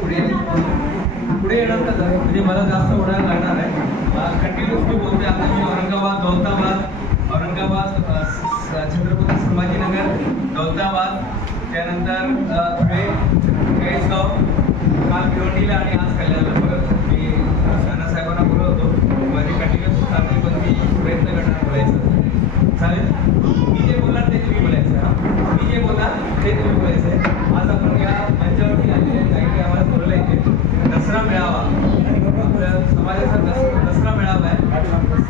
पुढे येणार का जरा, म्हणजे मला जास्त ओढायला लागणार आहे. कंटिन्युअसली बोलते. आता मी औरंगाबाद, छत्रपती संभाजीनगर, दौलताबाद, त्यानंतर धुळे, केसगाव, काल भिवंडीला आणि आज कल्याणला. परत मी नानासाहेबांना बोलत होतो माझी कंटिन्युअस चालली, पण मी प्रयत्न करणार बोलायचं. चालेल? मी जे बोलणार ते तुम्ही बोलायचं. हां, मी जे बोलणार ते तुम्ही बोलायचं आहे. आज आपण या मंचावरती आलेले काही आम्हाला बोललं इथे दसरा मेळावा, आपल्या समाजाचा दसरा मेळावा आहे.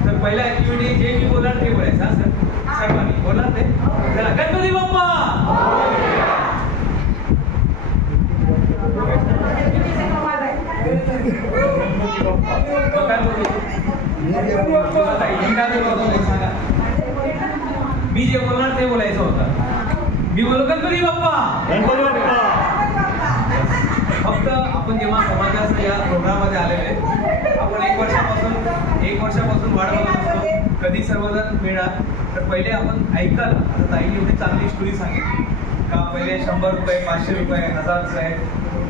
तर पहिला ऍक्टिव्हिटी जे मी बोलणार ते बोलायचं. हां सर, सर्वांनी बोलणार ते. चला, गणपती बाप्पा. मी जे बोलणार ते बोलायचं होतं. मी बोलू गणपती बाप्पा. फक्त आपण जेव्हा समाजाचं या प्रोग्राममध्ये आलेले, आपण एक वर्षापासून वाट बघत असतो कधी सर्वजण मिळणार. तर पहिले आपण ऐकाल. आता ताईने एवढी चांगली स्टोरी सांगितली का पहिले 100 रुपये, 500 रुपये, 1000 रुपये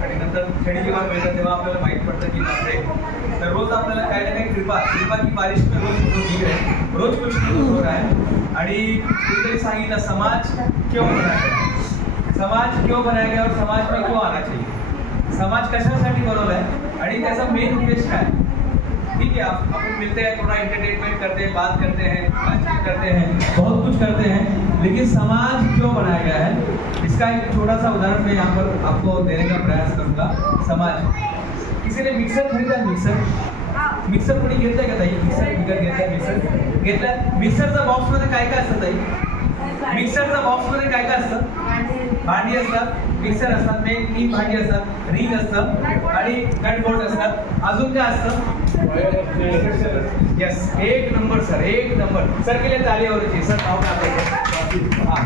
आणि नंतर खेळी जेव्हा मिळतं तेव्हा आपल्याला माहीत पडतं की बापरे, तर रोज आपल्याला काही ना काही कृपा की बारिश में रोज गिर आहे, रोज कुछ हो रहा है. आणि कुठेतरी सांगितलं समाज क्यों बनाया गया, समाज क्यों बनाया गया और समाज में क्यों आना चाहिए, समाज कशासाठी बनवला आहे आणि त्याचा मेन उद्देश काय. ठीक है, अपन मिलते हैं, थोड़ा एंटरटेनमेंट करते हैं, बात करते हैं, बातचीत करते हैं, बहुत कुछ करते हैं, लेकिन समाज क्यों बनाया गया है इसका एक छोटा सा उदाहरण मैं यहाँ पर आपको देने का प्रयास करूंगा. समाज, किसी ने मिक्सर खरीदा, मिक्सर कोणी घेतलाय का ताई? मिक्सर विकत घेतलाय. मिक्सरचा बॉक्स मध्ये काय काय असतं ताई? मिक्सरचा बॉक्स मध्ये काय काय असतं? भांडी असतात, मिक्सर असतात, 3 भांडी असतात, रिंग असतं आणि नट बोल्ट असतात. अजून काय असतं? यस, एक नंबर सर, एक नंबर. सर के लिए ताली होती सर.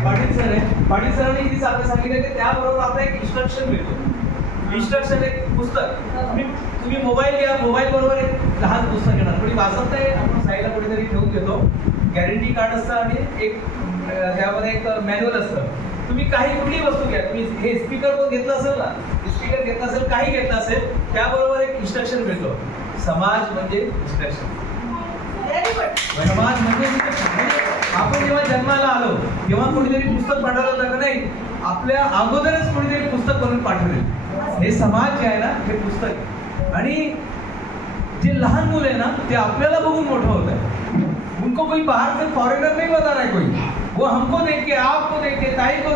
पाटील सर आहे. पाटील सरांनी किती चांगलं सांगितलं की त्याबरोबर आपला एक इन्स्ट्रक्शन मिळतो. इन्स्ट्रक्शन एक पुस्तक. तुम्ही मोबाईल घ्या, मोबाईल बरोबर एक लहान पुस्तक घेणार. कोणी वाचत नाही, आपण साईडला कुठेतरी ठेवून घेतो. गॅरंटी कार्ड असतं आणि एक त्यामध्ये एक मॅन्युअल असतं. तुम्ही काही कुठली वस्तू घ्या, तुम्ही हे स्पीकर पण घेतलं असेल ना, स्पीकर घेतला असेल, काही घेतलं असेल, त्याबरोबर एक इन्स्ट्रक्शन मिळतो. समाज म्हणजे इन्स्ट्रक्शन. समाज म्हणजे आपण जेव्हा जन्माला आलो तेव्हा कोणीतरी पुस्तक पाठवलं होतं का नाही, आपल्या अगोदरच कोणीतरी पुस्तक बनवून पाठवले. हे समाज जे आहे ना हे पुस्तक. आणि जे लहान मुलं आहे ना ते आपल्याला बघून मोठं होत आहे. उनको कोई बाहर से फॉरेनर नहीं बता रहा है कोई, वो हमको देख के, आपको देख के, ताई को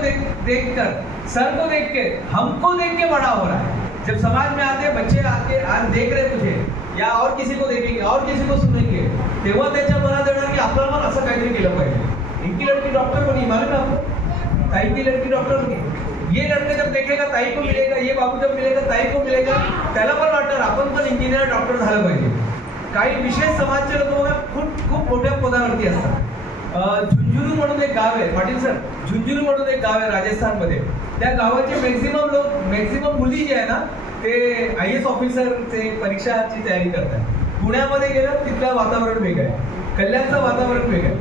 देख कर, सर को देख के, हमको देख के बड़ा हो रहा है. जब समाज में आते बच्चे आके आज देख रहे तुझे या और किसी को देखेंगे और किसी को सुनेंगे, तेव्हा त्याच्या मनात येणार की आपल्याला पण असं काहीतरी केलं पाहिजे. इनकी लड़की डॉक्टर बनी, मालूम है आपको? ताई की लड़की डॉक्टर बनी. ये लड़के जब देखेगा ताई को मिलेगा, ये बाबू जब मिलेगा ताई को मिलेगा, त्याला पण वाटणार आपण पण इंजिनियर डॉक्टर झालं पाहिजे. काही विशेष समाजचे लोक बघा खूप मोठ्या पदावरती असतात. झुंझुनू म्हणून एक गाव आहे पाटील सर, झुंझुनू म्हणून एक गाव आहे राजस्थानमध्ये. त्या गावाचे मॅक्झिमम मुली जे आहे ना ते IAS ऑफिसरचे परीक्षाची तयारी करतात. पुण्यामध्ये गेलं तिथलं वातावरण वेगळं आहे, कल्याणचं वातावरण वेगळं आहे.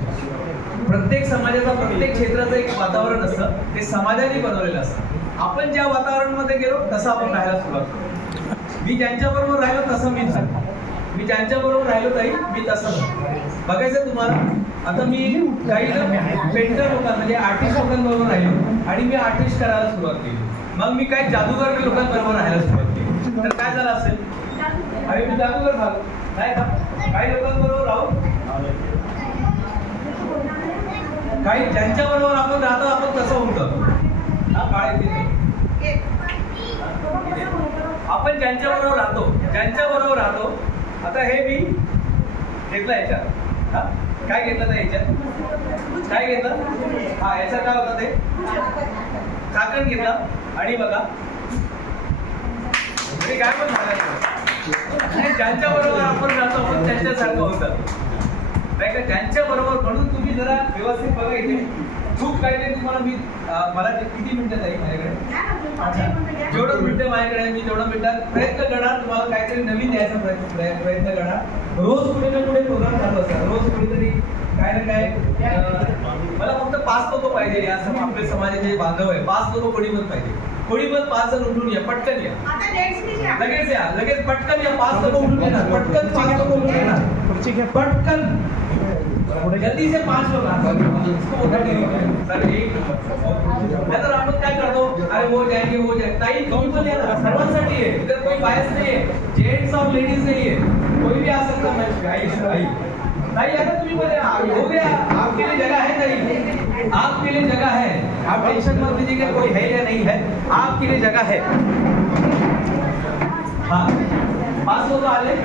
प्रत्येक समाजाचा, प्रत्येक क्षेत्राचं एक वातावरण असतं, ते समाजाने बनवलेलं असतं. आपण ज्या वातावरणामध्ये गेलो तसं आपण राहायला सुरुवात करतो. मी ज्यांच्याबरोबर राहिलो तसं मी झालो, मी ज्यांच्याबरोबर राहिलो ताई मी तसं बघायचं तुम्हाला. आता मी काही पेंटर लोकांना म्हणजे आर्टिस्ट लोकांबरोबर राहिलो आणि मी आर्टिस्ट करायला सुरुवात केली. मग मी काही जादूगर लोकांबरोबर राहायला सुरुवात केली. तर काय झालं असेल? अरे मी जादूगर झालो नाही का? काही लोकांबरोबर राहू, काही ज्यांच्याबरोबर आपण राहतो आपण तसं होऊन जातो. आपण ज्यांच्याबरोबर राहतो. आता हे मी घेतलं याच्यात. काय घेतलं तर याच्यात काय घेतलं? हा, याच्यात काय होतं ते चाकण घेतला आणि बघा काय पण झालं. ज्यांच्या बरोबर आपण राहतो आपण त्यांच्यासारखं होतं नाही का? ज्यांच्या बरोबर. म्हणून तुम्ही जरा व्यवस्थित बघायचे. खूप काहीतरी तुम्हाला मी मला किती मिनिटं जाईल माझ्याकडे? जेवढं मिनिटं माझ्याकडे मी तेवढं मिनिटात प्रयत्न करणार, तुम्हाला काहीतरी नवीन द्यायचा प्रयत्न करणार. रोज कुठे ना कुठे प्रोग्राम चालू असतात, रोज कुठेतरी काय ना काय. मला फक्त 5 लोक पाहिजे या आपले समाजाचे बांधव आहे. 5 लोक कोणी पण पाहिजे. कोणी पण 5 जण उठून या, पटकन या. लगेच या, लगेच पटकन या, 5 लोग उठून येणार, पटकन 5 लोग उठून येणार, पटकन जल्दी से 5 लोग सर। एक तर आपण काय करतो, अरे वो जाएंगे वो जाएंगे, ताई तुम्ही पण या ना, सर्वांसाठी आहे, इधर कोई बायस नाही आहे, जेंट्स और लेडीज नहीं है, कोई भी आ सकता है। आई ताई अगर तुम्ही पण हो गया, आपके लिए जगह है ताई, आपके लिए जगह है, आप टेंशन मत लीजिएगा कोई है या नहीं है, आपके लिए जगह है। हाँ 5 लोग आले, 1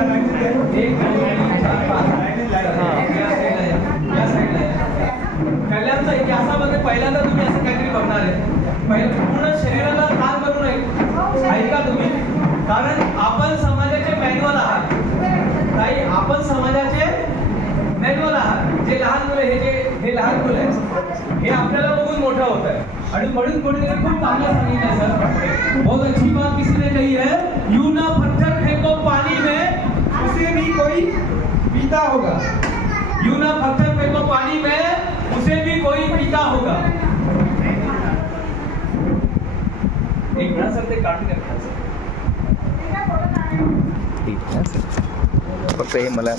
2 3 4 5 या साईडला कल्याणचा इतिहासामध्ये पहिल्यांदा तुम्ही असं काहीतरी बघणार आहे, पहिलं पूर्ण शरीराला ताण बनू नये, ऐका तुम्ही, कारण आपण समाजाचे मॅन्युअल आहात ताई, आपण समाजाचे मॅन्युअल आहात। जे लहान मुलं हे लहान मुलं आहेत, हे आपल्याला बघून मोठं होत आहे, आणि म्हणून कोणीतरी खूप चांगलं सांगितलं सर, बहुत अच्छी बात किसी ने कही है, यूं ना पत्थर फेंको पानी में उसे भी कोई पीता होगा, यूं ना पत्थर फेंको पानी में उसे भी कोई पीता होगा। एक मिनट सर, ते काढून घ्या ठीक आहे सर, फक्त हे मला